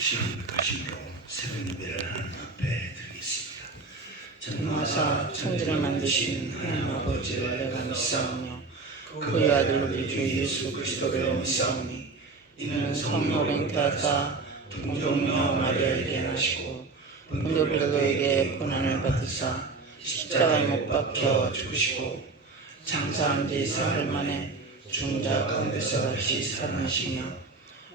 시간을 가심으로 새벽 예배를 하나님 앞에 드리겠습니다. 전능하사 천지를 만드신 하나님 아버지를 내가 믿사오며 그의 아들 우리 주 예수 그리스도를 믿사오니 이는 성령으로 잉태하사 동정녀 마리아에게 나시고 본교 빌라도에게 고난을 받으사 십자가에 못 박혀 죽으시고 장사한 지 사흘 만에 죽은 자 가운데서 다시 살아나시며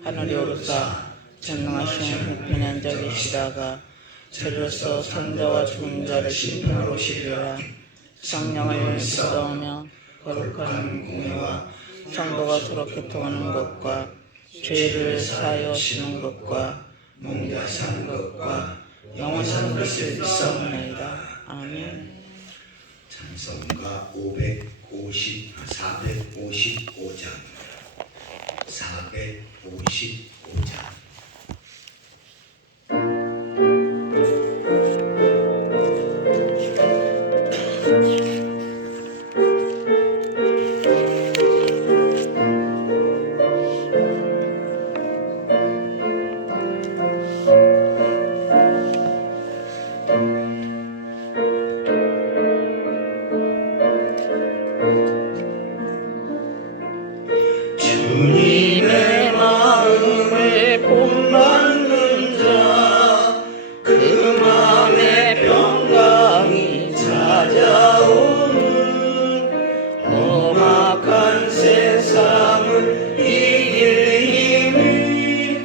하늘에 오르사 전능하신 우편에 앉아 계시다가 저리로서 산자와 죽은 자를 심판하러 오시리라. 성령을 믿사오며 거룩한 공회와 성도가 서로 교통하는 것과 죄를 사하여 지는 것과 몸과 사는 것과 영원한 것을 믿사옵나이다. 아멘. 찬송가 455장 455장 주님의 마음을 본받는 자, 그 마음에 평강이 찾아오는 험악한 세상을 이길 힘이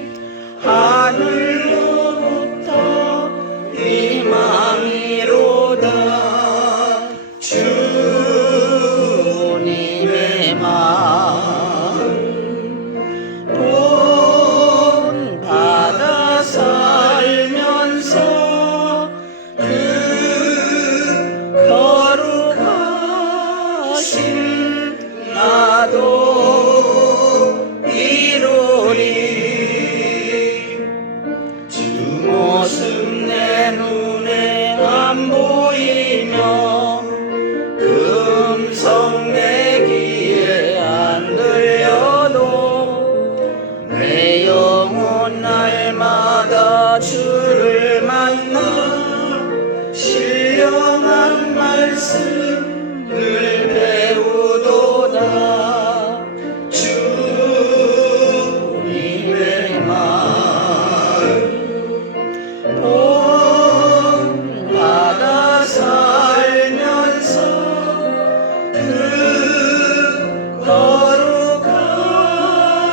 하늘로부터 임함이로다. 주님의 마음 본받아 살면서 그 거룩하신 나도 이루리. 주 모습 내 눈에 안 보이며 그 음성 내 귀에 안 들려도 내 영혼 날마다 주를 만나 신령한 말씀을 배우도다. 주님의 마음 본받아 살면서 그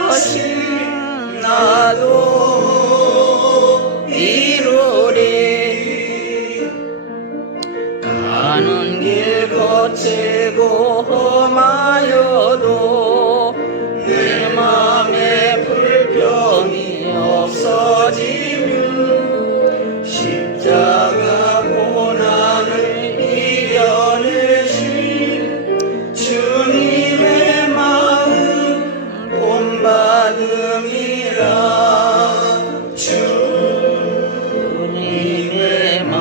거룩하신 나도 이루리. 가는 길 거칠고 험하여도 내 맘에 불평이 없어지면 십자가 고난을 이겨내신 주님의 마음 본받음이라. 주님의 마음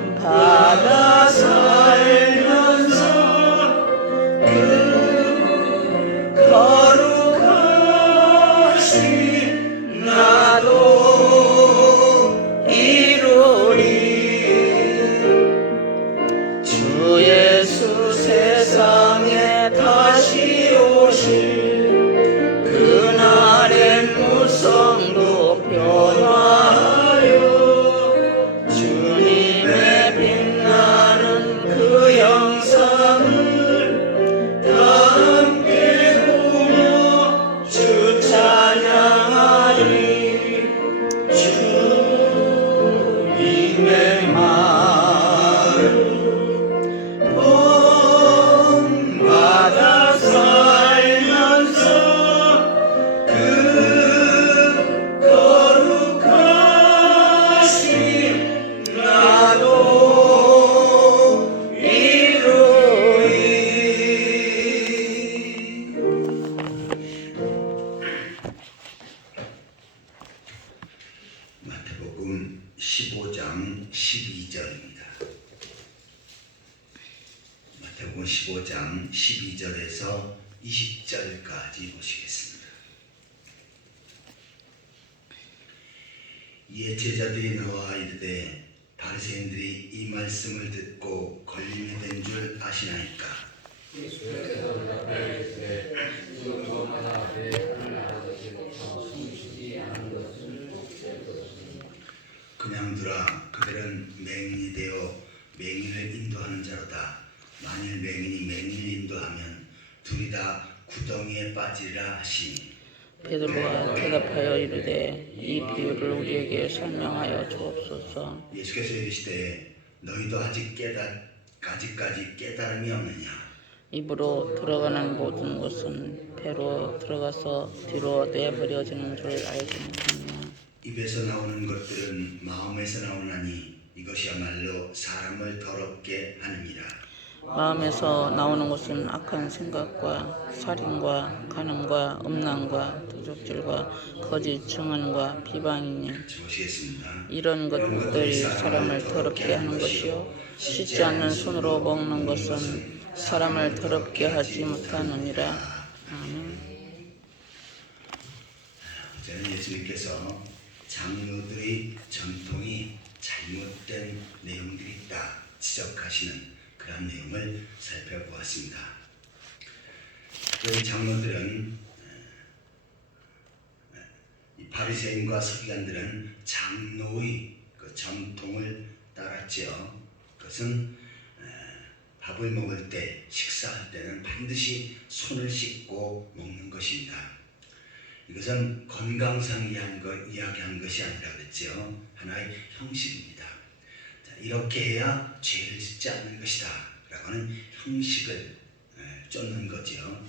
본받아 살면서 그 거룩하신 나도 이루리. 주 예수 세상에 다시 오실 그날엔 무성도 변화하여 주님의 빛나는 그 영상을 다 함께 보며 주 찬양하리. 주님의 마음 본받아 살면서 그 거룩하신 나도 이루리. 마태복음 15장 12절입니다. 마태복음 15장 12절에서 20절까지 보시겠습니다. 이에 제자들이 나와 이르되 바리새인들이 이 말씀을 듣고 걸림이 된 줄 아시나이까. 예수께서 대답하여 이르시되 죽은 것마다 내 하늘나라 것에서 숨쉬지 않은 것을 복수할 것이니 그냥 두라. 그들은 맹인이 되어 맹인을 인도하는 자로다. 만일 맹인이 맹인을 인도하면 둘이 다 구덩이에 빠지리라 하시니. 베드로가 대답하여 이르되 이 비유를 우리에게 설명하여 주옵소서. 예수께서 이르시되 너희도 아직까지 깨달음이 없느냐. 입으로 들어가는 모든 것은 배로 들어가서 뒤로 내버려지는 줄 알지 못하느냐. 입에서 나오는 것들은 마음에서 나오나니 이것이야말로 사람을 더럽게 하느니라. 마음에서 나오는 것은 악한 생각과 살인과 간음과 음란과 도적질과 거짓 증언과 비방이니 보시겠습니다. 이런 것들이 사람을 더럽게 하는 것이요 씻지 않는 손으로 먹는 것은 사람을 더럽게 하지 못하느니라. 아멘. 저는 예수님께서 장로들의 전통이 잘못된 내용들이 있다 지적하시는 그런 내용을 살펴보았습니다. 이 장로들은 이 바리새인과 서기관들은 장로의 그 전통을 따랐지요. 그것은 밥을 먹을 때, 식사할 때는 반드시 손을 씻고 먹는 것입니다. 이것은 건강상 이야기한 것이 아니라 그랬죠. 하나의 형식입니다. 자, 이렇게 해야 죄를 짓지 않는 것이다 라고 하는 형식을 쫓는 거죠.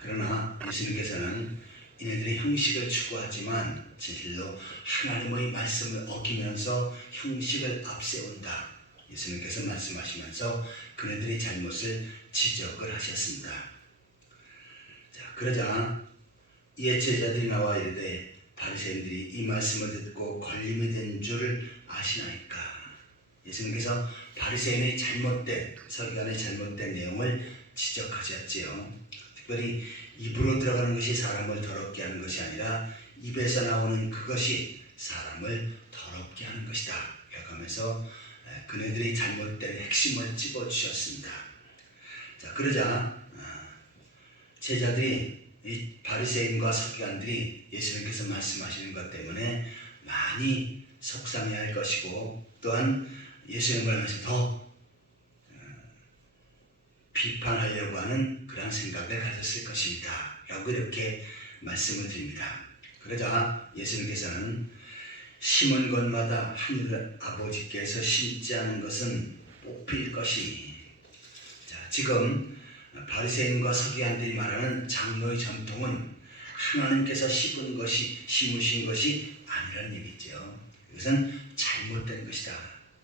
그러나 예수님께서는 이네들의 형식을 추구하지만 진실로 하나님의 말씀을 어기면서 형식을 앞세운다. 예수님께서 말씀하시면서 그네들의 잘못을 지적을 하셨습니다. 자, 그러자 이에 제자들이 나와 이르되 바리새인들이 이 말씀을 듣고 걸림이 된 줄 아시나이까. 예수님께서 바리새인의 잘못된 서기관의 잘못된 내용을 지적하셨지요. 특별히 입으로 들어가는 것이 사람을 더럽게 하는 것이 아니라 입에서 나오는 그것이 사람을 더럽게 하는 것이다 라고 하면서 그네들의 잘못된 핵심을 찝어주셨습니다. 자, 그러자 제자들이 이 바리새인과 서기관들이 예수님께서 말씀하시는 것 때문에 많이 속상해할 것이고 또한 예수님을 하면서 더 비판하려고 하는 그런 생각을 가졌을 것입니다 라고 이렇게 말씀을 드립니다. 그러자 예수님께서는 심은 것마다 하늘 아버지께서 심지 않은 것은 뽑힐 것이니. 자, 지금 바리새인과 서기관들이 말하는 장로의 전통은 하나님께서 심으신 것이 아니라는 얘기죠. 이것은 잘못된 것이다.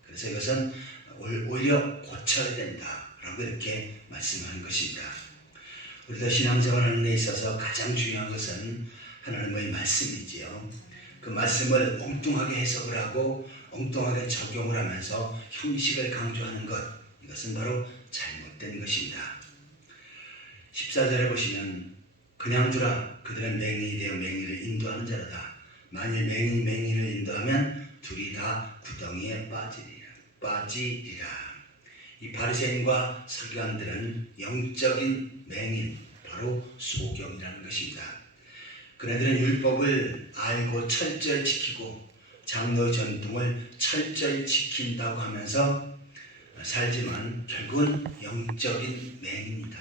그래서 이것은 오히려 고쳐야 된다라고 이렇게 말씀하는 것입니다. 우리도 신앙생활하는 데 있어서 가장 중요한 것은 하나님의 말씀이지요. 그 말씀을 엉뚱하게 해석을 하고 엉뚱하게 적용을 하면서 형식을 강조하는 것, 이것은 바로 잘못된 것입니다. 14절에 보시면 그냥 두라. 그들은 맹인이 되어 맹인을 인도하는 자로다. 만일 맹인을 인도하면 둘이 다 구덩이에 빠지리라. 이 바리새인과 서기관들은 영적인 맹인, 바로 소경이라는 것입니다. 그네들은 율법을 알고 철저히 지키고 장로의 전통을 철저히 지킨다고 하면서 살지만 결국은 영적인 맹인이다.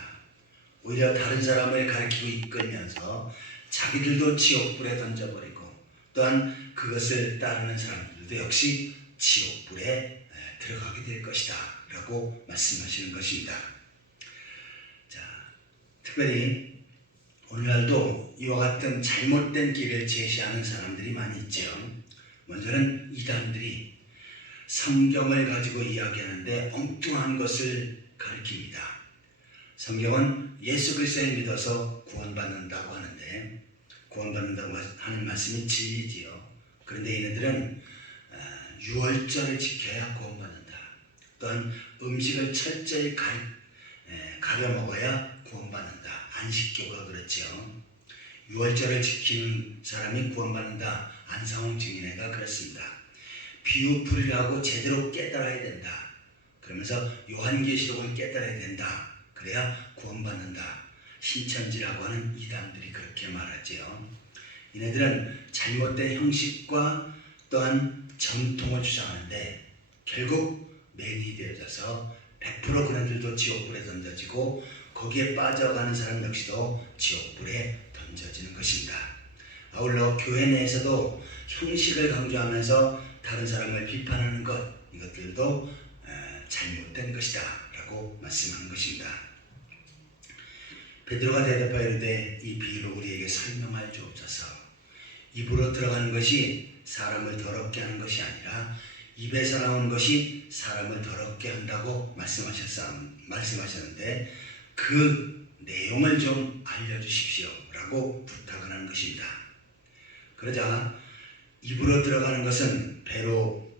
오히려 다른 사람을 가리키고 이끌면서 자기들도 지옥불에 던져버리고 또한 그것을 따르는 사람들도 역시 지옥불에 들어가게 될 것이다 라고 말씀하시는 것입니다. 자, 특별히 오늘날도 이와 같은 잘못된 길을 제시하는 사람들이 많이 있죠. 먼저는 이단들이 성경을 가지고 이야기하는데 엉뚱한 것을 가리킵니다. 성경은 예수 그리스도를 믿어서 구원받는다고 하는데 구원받는다고 하는 말씀이 진리지요. 그런데 얘네들은 유월절을 지켜야 구원받는다. 또한 음식을 철저히 가려 먹어야 구원받는다. 안식교가 그렇죠. 유월절을 지키는 사람이 구원받는다. 안상홍 증인회가 그렇습니다. 비유풀이라고 제대로 깨달아야 된다. 그러면서 요한계시록을 깨달아야 된다. 그래야 구원받는다. 신천지라고 하는 이단들이 그렇게 말하지요. 이네들은 잘못된 형식과 또한 전통을 주장하는데 결국 맹이 되어져서 100% 그네들도 지옥불에 던져지고 거기에 빠져가는 사람 역시도 지옥불에 던져지는 것입니다. 아울러 교회 내에서도 형식을 강조하면서 다른 사람을 비판하는 것, 이것들도 잘못된 것이다 라고 말씀하는 것입니다. 베드로가 대답하여 이르되 이 비유로 우리에게 설명할 주옵소서. 입으로 들어가는 것이 사람을 더럽게 하는 것이 아니라 입에서 나오는 것이 사람을 더럽게 한다고 말씀하셨는데 그 내용을 좀 알려주십시오 라고 부탁을 하는 것입니다. 그러자 입으로 들어가는 것은 배로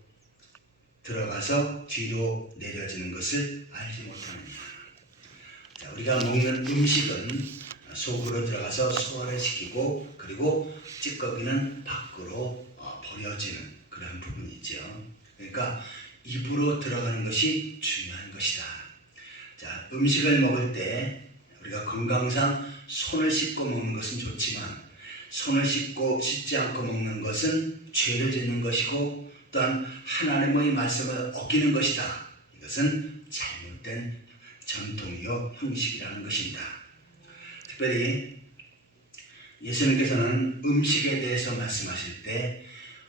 들어가서 뒤로 내려지는 것을 알지 못하느냐. 자, 우리가 먹는 음식은 속으로 들어가서 소화를 시키고 그리고 찌꺼기는 밖으로 버려지는 그런 부분이죠. 그러니까 입으로 들어가는 것이 중요한 것이다. 자, 음식을 먹을 때 우리가 건강상 손을 씻고 먹는 것은 좋지만 손을 씻지 않고 먹는 것은 죄를 짓는 것이고 또한 하나님의 말씀을 어기는 것이다. 이것은 잘못된 전통이요 형식이라는 것입니다. 특별히 예수님께서는 음식에 대해서 말씀하실 때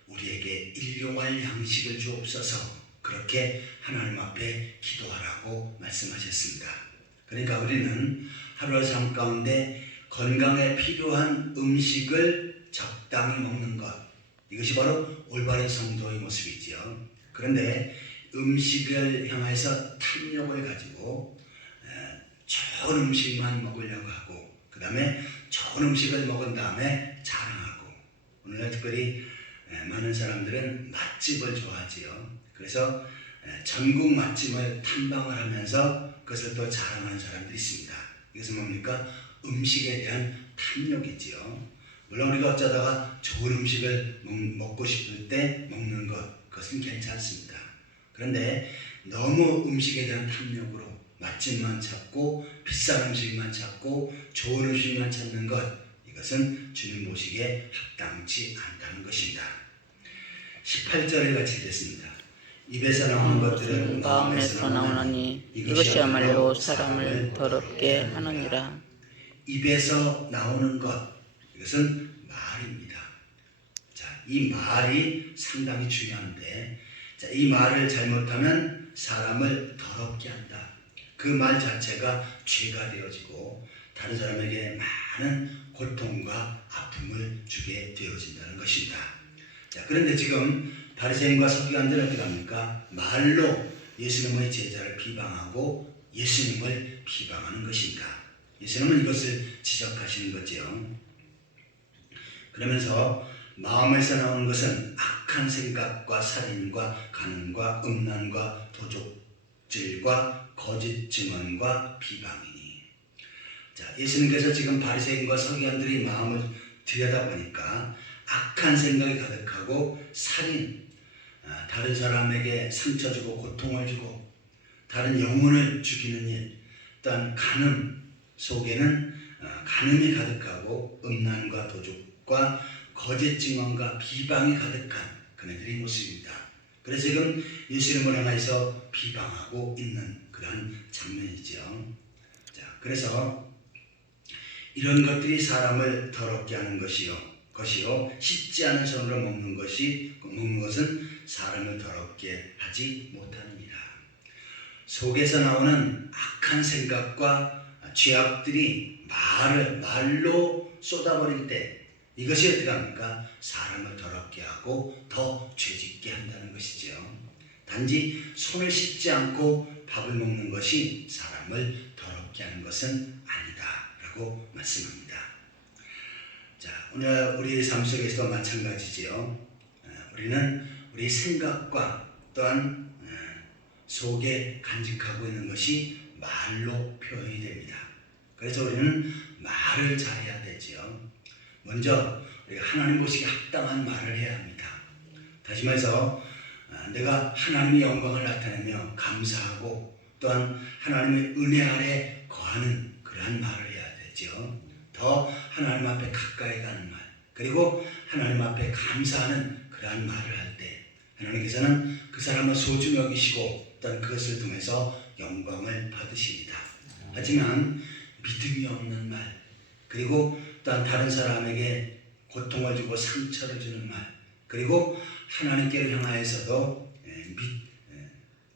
우리에게 일용할 양식을 주옵소서 그렇게 하나님 앞에 기도하라고 말씀하셨습니다. 그러니까 우리는 하루의 삶 가운데 건강에 필요한 음식을 적당히 먹는 것, 이것이 바로 올바른 성도의 모습이지요. 그런데 음식을 향해서 탐욕을 가지고 좋은 음식만 먹으려고 하고 그 다음에 좋은 음식을 먹은 다음에 자랑하고, 오늘날 특별히 많은 사람들은 맛집을 좋아하지요. 그래서 전국 맛집을 탐방을 하면서 그것을 또 자랑하는 사람들이 있습니다. 이것은 뭡니까? 음식에 대한 탐욕이지요. 물론 우리가 어쩌다가 좋은 음식을 먹고 싶을 때 먹는 것, 그것은 괜찮습니다. 그런데 너무 음식에 대한 탐욕으로 맛집만 찾고 비싼 음식만 찾고 좋은 음식만 찾는 것, 이것은 주님 보시기에 합당치 않다는 것입니다. 18절에 같이 읽겠습니다. 입에서 나오는 것들은 마음에서 나오나니 이것이야말로 사람을 더럽게 하느니라. 입에서 나오는 것, 이것은 말입니다. 자, 이 말이 상당히 중요한데, 자, 이 말을 잘못하면 사람을 더럽게 한다. 그 말 자체가 죄가 되어지고 다른 사람에게 많은 고통과 아픔을 주게 되어진다는 것입니다. 자, 그런데 지금 바리새인과 서기관들은 어떻게 합니까? 말로 예수님의 제자를 비방하고 예수님을 비방하는 것입니다. 예수님은 이것을 지적하시는 거죠. 그러면서 마음에서 나오는 것은 악한 생각과 살인과 간음과 음란과 도적질과 거짓 증언과 비방이니. 자, 예수님께서 지금 바리새인과 서기관들이 마음을 들여다보니까 악한 생각이 가득하고 살인, 다른 사람에게 상처 주고 고통을 주고 다른 영혼을 죽이는 일, 또한 간음 속에는 간음이 가득하고 음란과 도둑과 거짓 증언과 비방이 가득한 그네들의 모습입니다. 그래서 지금 예수님을 향해서 비방하고 있는 그런 장면이죠. 자, 그래서 이런 것들이 사람을 더럽게 하는 것이요 씻지 않은 손으로 먹는 것은 사람을 더럽게 하지 못합니다. 속에서 나오는 악한 생각과 죄악들이 말로 쏟아버릴 때 이것이 어떻게 합니까? 사람을 더럽게 하고 더 죄짓게 한다는 것이죠. 단지 손을 씻지 않고 밥을 먹는 것이 사람을 더럽게 하는 것은 아니다 라고 말씀합니다. 자, 오늘 우리 삶 속에서도 마찬가지지요. 우리는 우리 생각과 또한 속에 간직하고 있는 것이 말로 표현이 됩니다. 그래서 우리는 말을 잘해야 되지요. 먼저 우리가 하나님 보시기에 합당한 말을 해야 합니다. 다시 말해서 내가 하나님의 영광을 나타내며 감사하고 또한 하나님의 은혜 아래 거하는 그러한 말을 해야 되죠. 더 하나님 앞에 가까이 가는 말, 그리고 하나님 앞에 감사하는 그러한 말을 할 때 하나님께서는 그 사람을 소중히 여기시고 또한 그것을 통해서 영광을 받으십니다. 하지만 믿음이 없는 말, 그리고 또한 다른 사람에게 고통을 주고 상처를 주는 말, 그리고 하나님께로 향하여서도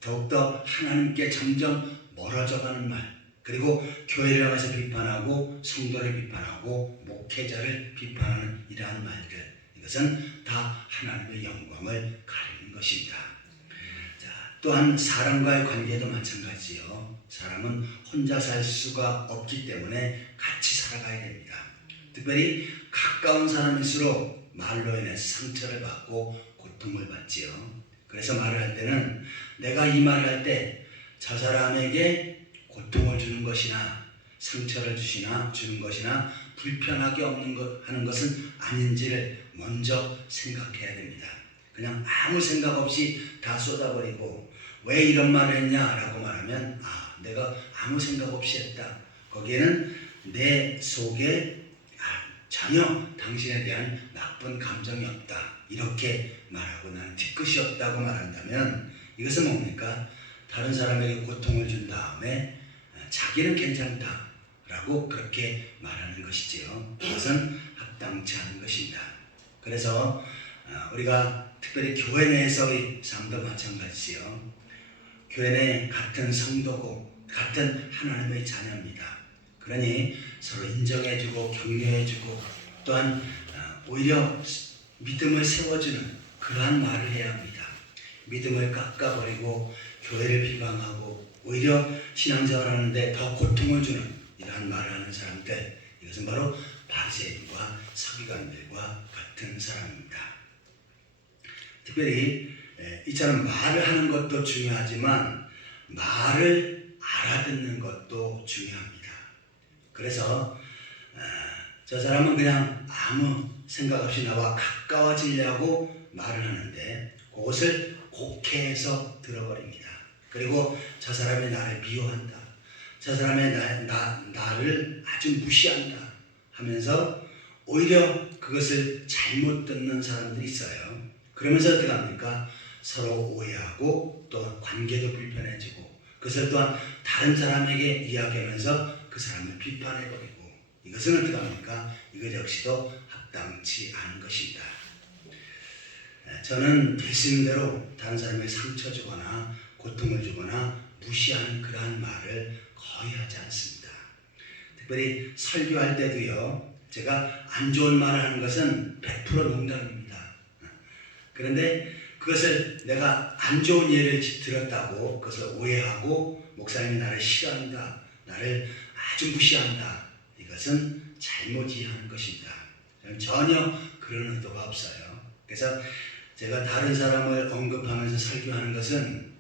더욱더 하나님께 점점 멀어져가는 말, 그리고 교회를 향해서 비판하고 성도를 비판하고 목회자를 비판하는 이러한 말들, 이것은 다 하나님의 영광을 가리는 것입니다. 자, 또한 사람과의 관계도 마찬가지요. 사람은 혼자 살 수가 없기 때문에 같이 살아가야 됩니다. 특별히 가까운 사람일수록 말로 인해서 상처를 받고 고통을 받지요. 그래서 말을 할 때는 내가 이 말을 할 때 저 사람에게 고통을 주는 것이나 상처를 주는 것이나 불편하게 하는 것은 아닌지를 먼저 생각해야 됩니다. 그냥 아무 생각 없이 다 쏟아버리고 왜 이런 말을 했냐라고 말하면 내가 아무 생각 없이 했다. 거기에는 내 속에 전혀 당신에 대한 나쁜 감정이 없다. 이렇게 말하고 나는 뒤끝이 없다고 말한다면 이것은 뭡니까? 다른 사람에게 고통을 준 다음에 자기는 괜찮다라고 그렇게 말하는 것이지요. 그것은 합당치 않은 것입니다. 그래서 우리가 특별히 교회 내에서의 삶도 마찬가지지요. 교회 내 같은 성도고 같은 하나님의 자녀입니다. 그러니 서로 인정해주고 격려해주고 또한 오히려 믿음을 세워주는 그러한 말을 해야 합니다. 믿음을 깎아버리고 교회를 비방하고 오히려 신앙생활 하는데 더 고통을 주는 이러한 말을 하는 사람들, 이것은 바로 바리새인과 서기관들과 같은 사람입니다. 특별히 이처럼 말을 하는 것도 중요하지만 말을 알아듣는 것도 중요합니다. 그래서 저 사람은 그냥 아무 생각 없이 나와 가까워지려고 말을 하는데 그것을 곡해해서 들어버립니다. 그리고 저 사람이 나를 미워한다, 저 사람이 나를 아주 무시한다 하면서 오히려 그것을 잘못 듣는 사람들이 있어요. 그러면서 어떻게 합니까? 서로 오해하고 또 관계도 불편해지고 그것을 또한 다른 사람에게 이야기하면서 그 사람을 비판해버리고, 이것은 어떻게 합니까? 이것 역시도 합당치 않은 것입니다. 저는 되시는 대로 다른 사람에게 상처 주거나 고통을 주거나 무시하는 그러한 말을 거의 하지 않습니다. 특별히 설교할 때도요, 제가 안 좋은 말을 하는 것은 100% 농담입니다. 그런데 그것을 내가 안 좋은 예를 들었다고 그것을 오해하고 목사님이 나를 싫어한다, 나를 아주 무시한다, 이것은 잘못 이해하는 것입니다. 저는 전혀 그런 의도가 없어요. 그래서 제가 다른 사람을 언급하면서 설교하는 것은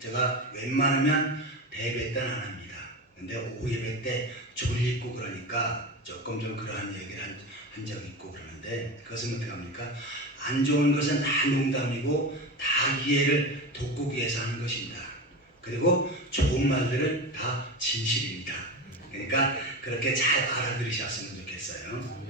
제가 웬만하면 대배 때는 안 합니다. 근데 오후 예배 때 졸리고 그러니까 조금 좀 그러한 얘기를 한 적이 있고 그러는데, 그것은 어떻게 합니까? 안 좋은 것은 다 농담이고 다 이해를 돕기 위해서 하는 것입니다. 그리고 좋은 말들은 다 진실입니다. 그러니까 그렇게 잘 알아들으셨으면 좋겠어요.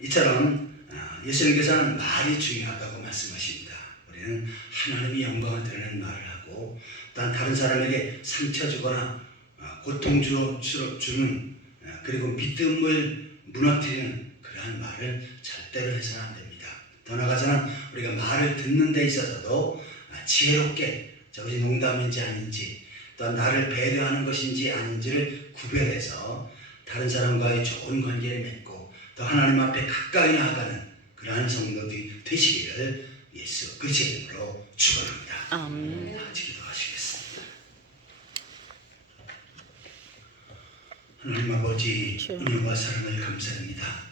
이처럼 예수님께서는 말이 중요하다고 말씀하십니다. 우리는 하나님의 영광을 드러내는 말을 하고 또한 다른 사람에게 상처 주거나 고통 주는 그리고 믿음을 무너뜨리는 그러한 말을 절대로 해서는 안 됩니다. 더 나아가서는 우리가 말을 듣는 데 있어서도 지혜롭게 저것이 농담인지 아닌지 또한 나를 배려하는 것인지 아닌지를 구별해서 다른 사람과의 좋은 관계를 맺고 또 하나님 앞에 가까이 나아가는 그러한 성도들이 되시기를 예수 그리스도의 이름으로 축원합니다. 아멘. 같이 기도하시겠습니다. 하나님 아버지, 은혜와 사랑을 감사합니다.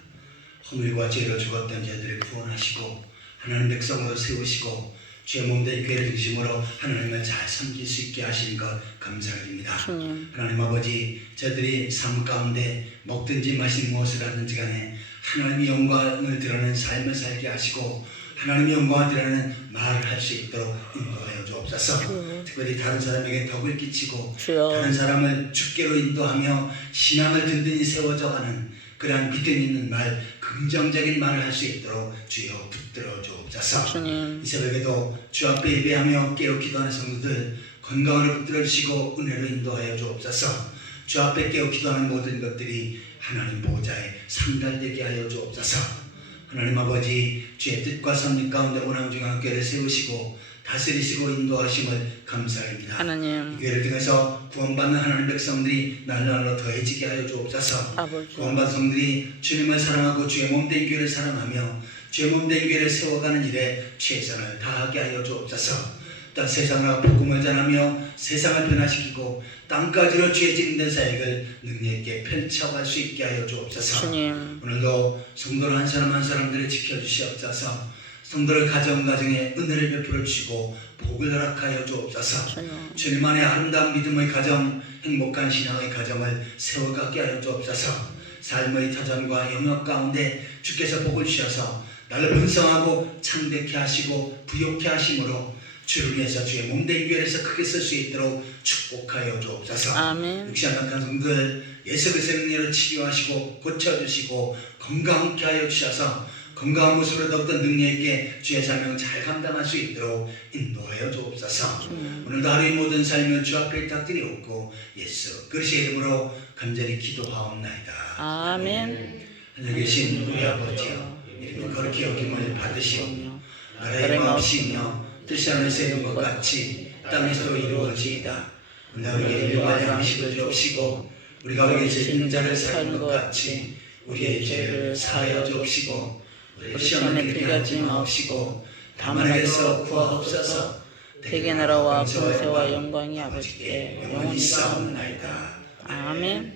허물과 죄로 죽었던 자들을 구원하시고 하나님 백성으로 세우시고 주의 몸된 교회를 중심으로 하나님을 잘 섬길 수 있게 하시는 것 감사드립니다. 주님. 하나님 아버지, 저들이 삶 가운데 먹든지 마시는 무엇을 하든지 간에 하나님의 영광을 드러내는 삶을 살게 하시고 하나님의 영광을 드러내는 말을 할 수 있도록 인도하여 주옵소서. 특별히 다른 사람에게 덕을 끼치고 주여. 다른 사람을 주께로 인도하며 신앙을 든든히 세워져가는 그러한 믿음 있는 말, 긍정적인 말을 할 수 있도록 주여 붙들어 주옵소서. 주님. 이 새벽에도 주 앞에 예배하며 깨어 기도하는 성도들 건강으로 붙들어 주시고 은혜로 인도하여 주옵소서. 주 앞에 깨어 기도하는 모든 것들이 하나님 보호자에 상달되게 하여 주옵소서. 하나님 아버지, 주의 뜻과 섭리 가운데 오남중앙 교회를 세우시고 다스리시고 인도하심을 감사합니다. 하나님. 이 교회를 통해서 구원받는 하나님 백성들이 날로 더해지게 하여 주옵소서. 아버지. 구원받은 성들이 주님을 사랑하고 주의 몸된 교회를 사랑하며 주의 몸된 교회를 세워가는 일에 최선을 다하게 하여 주옵소서. 또 세상과 복음을 전하며 세상을 변화시키고 땅까지로 주의 증인된 사역을 능력 있게 펼쳐갈 수 있게 하여 주옵소서. 주님. 오늘도 성도를 한 사람 한 사람들을 지켜주시옵소서. 성도를 가정에 은혜를 베풀어 주시고 복을 허락하여 주옵소서. 주님. 주님 안에 아름다운 믿음의 가정, 행복한 신앙의 가정을 세워가게 하여 주옵소서. 삶의 터전과 영역 가운데 주께서 복을 주셔서 나를 번성하고 창대케 하시고 부욕케 하심으로 주를 위해서 주의 몸된 교회에서 크게 쓸 수 있도록 축복하여 주옵소서. 아멘. 육신 약한 성들 예수 그리스도의 능력으로 치유하시고 고쳐주시고 건강케 하여 주셔서 건강한 모습으로 더욱더 능력 있게 주의 사명을 잘 감당할 수 있도록 인도하여 주옵소서. 오늘도 하루의 모든 삶을 주 앞에 부탁드리옵고 예수 그리스도의 이름으로 간절히 기도하옵나이다. 아멘. 하늘에 계신 우리 아버지여, 이름이 거룩히 여김을 받으시오며 나라의 마옵시며 뜻이 하늘에서 이룬 것 같이 땅에서도 이루어지이다. 오늘 우리에게 일용할 양식을 주옵시고 우리가 우리의 죄 있는 자를 사하는 것 같이 우리의 죄를 사하여 주옵시고 우리 시험에 들게 하지 마옵시고 다만 악에서 구하옵소서. 대개 나라와 권세와 영광이 아버지께 영원히 싸움나이다. 아멘.